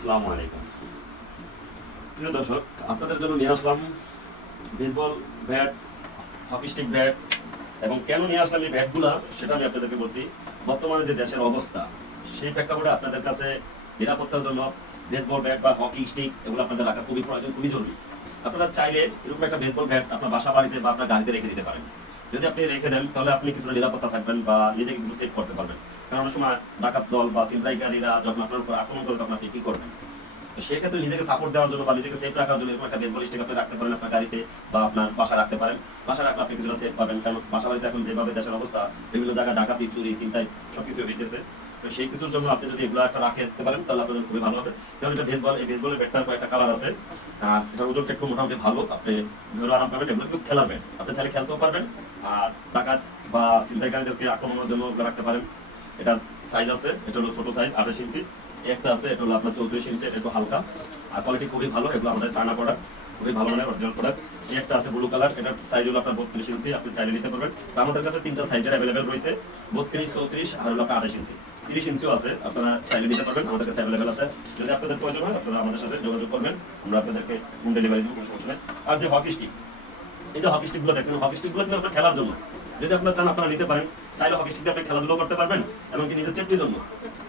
আসসালামু আলাইকুম। প্রিয় দর্শক, আপনাদের জন্য নিয়ে আসলাম baseball bat, hockey stick bat. এবং কেন নিয়ে আসলাম এই ব্যাটগুলা সেটা আমি আপনাদেরকে বলছি। বর্তমানে যে দেশের অবস্থা, সেই প্রেক্ষাপটে আপনাদের কাছে নিরাপত্তার জন্য বেসবল ব্যাট বা হকি স্টিক এগুলো আপনাদের রাখা খুবই প্রয়োজন, খুবই জরুরি। আপনারা চাইলে এরকম একটা বেসবল ব্যাট আপনার বাসা বাড়িতে বা আপনার গাড়িতে রেখে দিতে পারেন। যদি আপনি রেখে দেন তাহলে আপনি কিছুটা নিরাপত্তা থাকবেন বা নিজেকে কিছু সেভ করতে পারবেন। কারণ অনেক সময় ডাকাত দল বা ছিনতাইকারীরা যখন আপনার উপর আক্রমণ করে তখন আপনি কি করবেন। তো সেক্ষেত্রে নিজেকে সাপোর্ট দেওয়ার জন্য বা নিজেকে সেফ রাখার জন্য এরকম একটা বেসবল স্টিক আপনি রাখতে পারেন আপনার গাড়িতে বা আপনার বাসায় রাখতে পারেন। বাসায় রাখলে আপনি কিছুটা সেফ পাবেন, কারণ বাসা বাড়িতে এখন যেভাবে দেশের অবস্থা, বিভিন্ন জায়গায় ডাকাতি, চুরি, ছিনতাই সবকিছু হইতেছে। তো সেই কিছুর জন্য আপনি যদি এগুলো একটা রাখতে পারেন তাহলে আপনাদের খুবই ভালো হবে। যেমন এটা বেসবল, এই বেসবলের ব্যাটটার কয়েকটা কালার আছে। এটার ওজনটা একটু মোটামুটি ভালো, আপনি ধরে আরাম পাবেন। এগুলো কিন্তু খেলার ব্যাট, আপনি চাইলে খেলতেও পারবেন। আর ডাকাত বা ছিনতাইকারীদেরকে আক্রমণের জন্য রাখতে পারেন। এটার সাইজ আছে, এটা হলো ছোট সাইজ 28 ইঞ্চি। একটা আছে, এটা হলো আপনার 34 ইঞ্চি, এটা একটু হালকা আর কোয়ালিটি খুবই ভালো। এগুলো আমাদের চায়না প্রোডাক্ট, খুবই ভালো মানের অরিজিনাল প্রোডাক্ট। একটা আছে ব্লু কালার, এটার সাইজ হলো আপনার 32 ইঞ্চি, আপনি চাইলে নিতে পারবেন। আমাদের কাছে তিনটা সাইজের অ্যাভেলেবেল রয়েছে, 32, 34 আর হলো 28 ইঞ্চি। 30 ইঞ্চিও আছে, আপনারা চাইলে নিতে পারবেন, আমাদের কাছে অ্যাভেলেবেল আছে। যদি আপনাদের প্রয়োজন হয় আপনারা আমাদের সাথে যোগাযোগ করবেন, আমরা আপনাদেরকে হোম ডেলিভারি দেবো, কোনো সমস্যা নেই। আর যে হকি স্টিক, এই যে হকি স্টিকগুলো দেখছেন, হকি স্টিকগুলো কিন্তু আপনার খেলার জন্য। যদি আপনারা চান আপনারা নিতে পারেন, চাইলে হকি স্টিক দিয়ে আপনি খেলাধুলো করতে পারবেন। এমনকি নিজের সেফটির জন্য,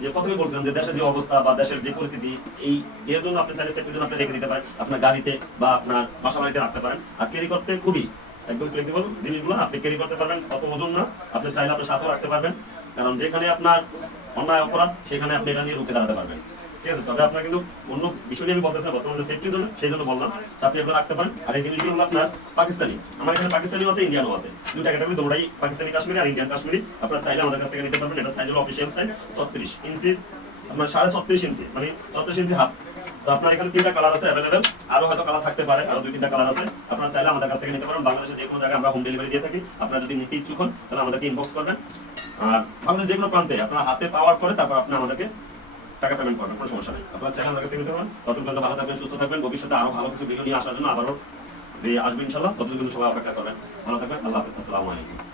যে প্রথমে বলছিলাম যে দেশের যে অবস্থা বা দেশের যে পরিস্থিতি, এই এর জন্য আপনি চাইলে সেফটির জন্য আপনি রেখে দিতে পারেন, আপনার গাড়িতে বা আপনার বাসা বাড়িতে রাখতে পারেন। আর ক্যারি করতে খুবই একদম ফ্লেক্সিবল জিনিসগুলো, আপনি ক্যারি করতে পারবেন, অত ওজন না। আপনি চাইলে আপনার সাথেও রাখতে পারবেন, কারণ যেখানে আপনার অন্যায় অপরাধ সেখানে আপনি এটা নিয়ে রুখে দাঁড়াতে পারবেন। ঠিক আছে, তবে আপনার কিন্তু অন্য বিষয় নিয়ে আমি বলতেছি না, বর্তমানে সেফটির জন্য সেই জন্য বললাম। আপনি এগুলো রাখতে পারেন। আর এই জিনিসগুলো হলো আপনার পাকিস্তানি, আমার এখানে পাকিস্তানিও আছে, ইন্ডিয়ানও আছে, দুইটা ক্যাটাগরি, তোমরাই পাকিস্তানি কাশ্মীরি আর ইন্ডিয়ান কাশ্মীরি। আপনারা চাইলে আমাদের কাছ থেকে নিতে পারবেন। এটা সাইজ হলো অফিসিয়াল সাইজ 36 ইঞ্চি, আপনার 36.5 ইঞ্চি, মানে 36 ইঞ্চি হাফ। তো আপনার এখানে তিনটা কালার আছে অ্যাভেলেবেল, আরো হয়তো কালার থাকতে পারে, আরো 2-3টা কালার আছে। আপনারা চাইলে আমাদের কাছ থেকে নিতে পারেন। বাংলাদেশের যে কোনো জায়গায় আমরা হোম ডেলিভারি দিয়ে থাকি। আপনারা যদি নিতে ইচ্ছুক হন তাহলে আমাদেরকে ইনবক্স করবেন। আর বাংলাদেশের যে কোনো প্রান্তে আপনারা হাতে পাওয়ার পরে তারপর আপনি আমাদেরকে টাকা পেমেন্ট করবেন, কোনো সমস্যা নেই। আপনারা চাইলে আমাদের কাছ থেকে নিতে পারেন। ততক্ষণ পর্যন্ত ভালো থাকবেন, সুস্থ থাকবেন। ভবিষ্যতে আরো ভালো কিছু ভিডিও নিয়ে আসার জন্য আবারও আসবেন ইনশাল্লাহ। ততদিন কিন্তু সবাই অপেক্ষা করবেন। ভালো থাকবেন, আল্লাহ হাফেজ, আসসালামু আলাইকুম।